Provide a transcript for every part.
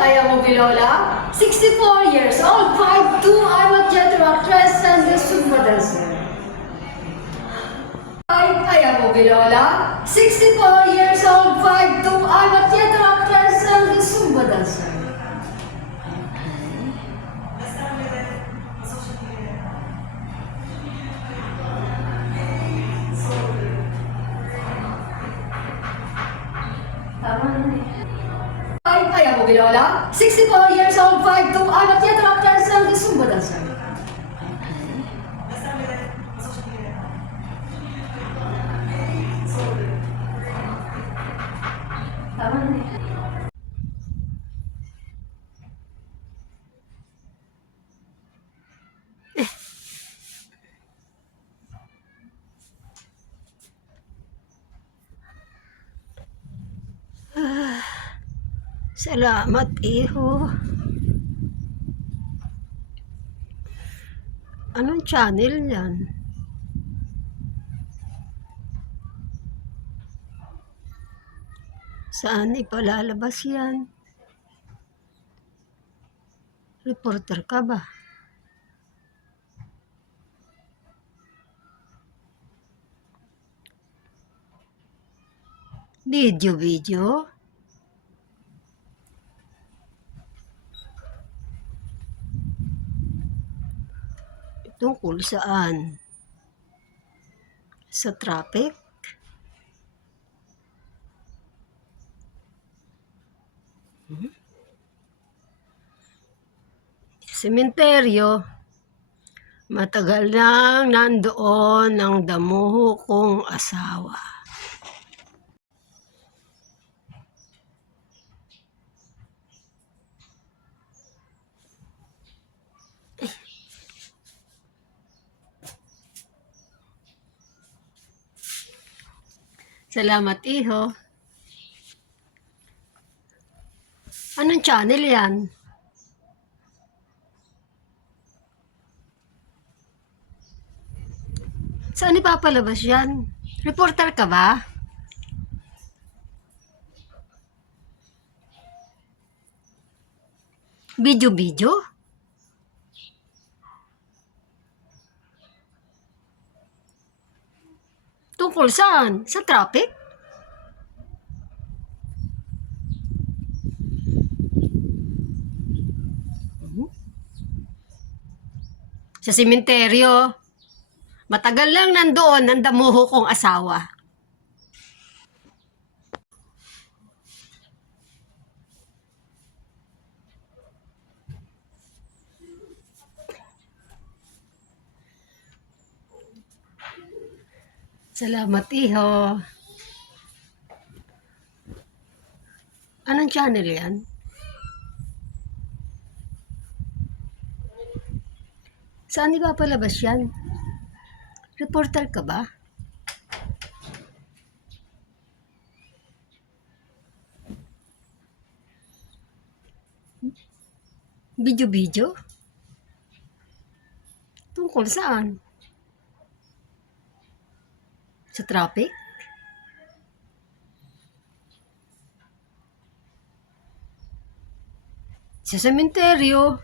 I am Obilola, 64 years old, 5'2", I'm a theater actress and a Zumba dancer. I am Obilola, 64 years old, 5'2", I'm a theater actress and a Zumba dancer. I am Obilola, 64 years old, 5'2", I'm a theater actress and a Zumba dancer. Salamat, iho. Anong channel yan? Saan ipalalabas yan? Reporter ka ba? Video? Tungkol saan? Sa traffic? Sementeryo. Matagal nang nandoon ang damuho kong asawa. Salamat, iho. Anong channel yan? Saan ipapalabas yan? Reporter ka ba? Video? Tungkol saan? Sa traffic? Sa sementeryo. Matagal lang nandoon ang damuho kong asawa. Salamat, iho. Anong channel yan? Saan ipapalabas yan? Reporter ka ba? Video? Tungkol saan? Sa traffic? Sa sementeryo.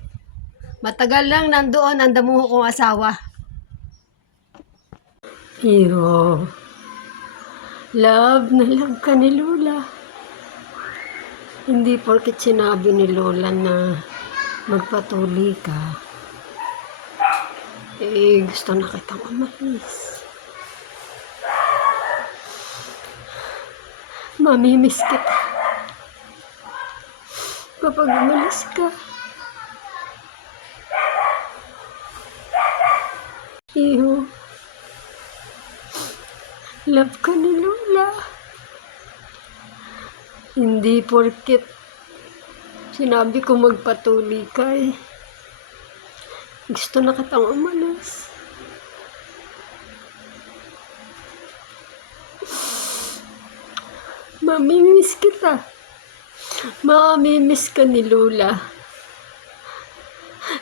Matagal lang nandoon ang damuho kong asawa. Iho. Love na love ka ni Lola. Hindi porket sinabi ni Lola na magpatuloy ka. Gusto na kitang umalis. Mamimiss kita. Kapag umalis ka. Iho. Love ka ni Lola. Hindi porket sinabi ko magpatuloy ka gusto na kitang umalis. Mamimiss kita. Mamimiss ka ni Lola.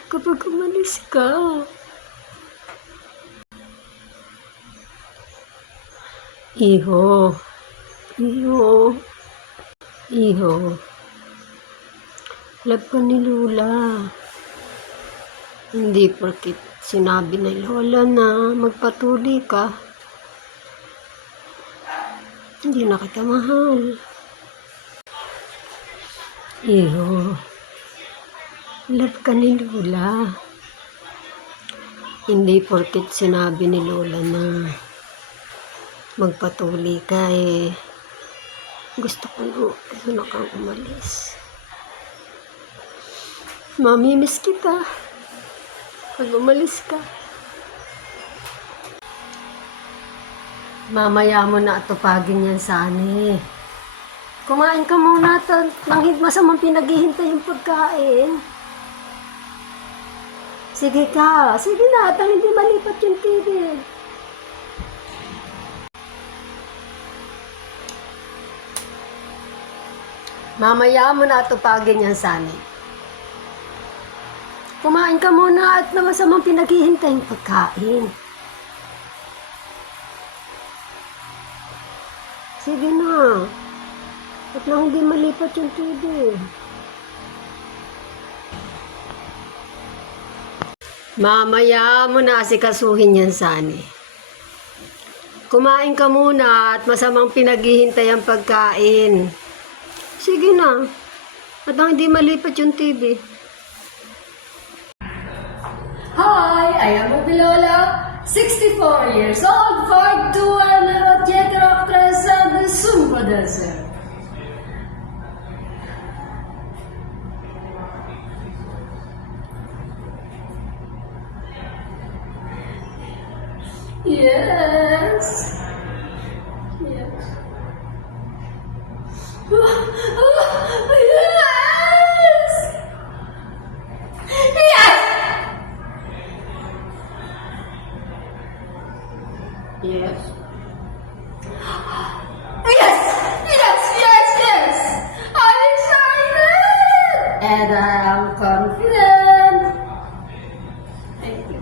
Kapag umalis ka. Iho. Love ko ni Lola. Hindi porkit sinabi ni Lola na magpatuloy ka, hindi na kita mahal. Iyo, love ka ni Lola. Hindi porkit sinabi ni Lola na magpatuloy ka gusto na kang umalis. Mamimiss kita pag umalis ka. Mamaya mo na atupagin yan sana. Kumain ka muna nang masamang pinaghihintay yung pagkain. Sige ka. Sige na, atang hindi malipat yung TV. Mamaya mo na atupagin yan sana. Kumain ka muna at na masamang pinaghihintay yung pagkain. Sige na. At nang hindi malipat yung TV. Mamaya mo na asikasuhin yan, Sani. Kumain ka muna at masamang pinaghihintay ang pagkain. Sige na. At nang hindi malipat yung TV. Hi, I am Lola, 64 years old, 5'2", and a theater actress and a Zumba dancer. Yes. Yes. Yes. Yes. Yes. Yes, yes, yes, yes. I'm excited. And I'm confident. Thank you.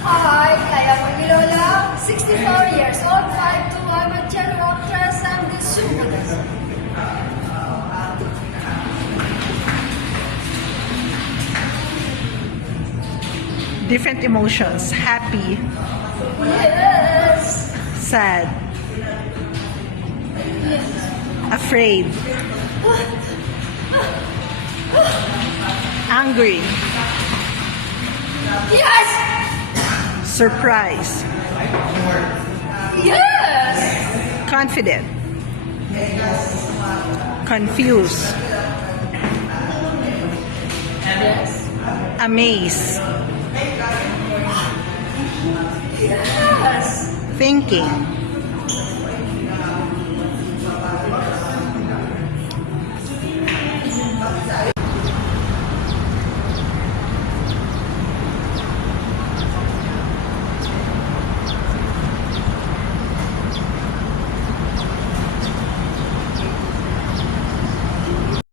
Hi, I am Lola, 64 years old, 5'2", I'm a general actress and the Zumba dancer. Different emotions, happy, Yes. sad, Yes. afraid, angry, Yes. surprised, Yes. confident, confused, Yes. amazed, Yes. thinking,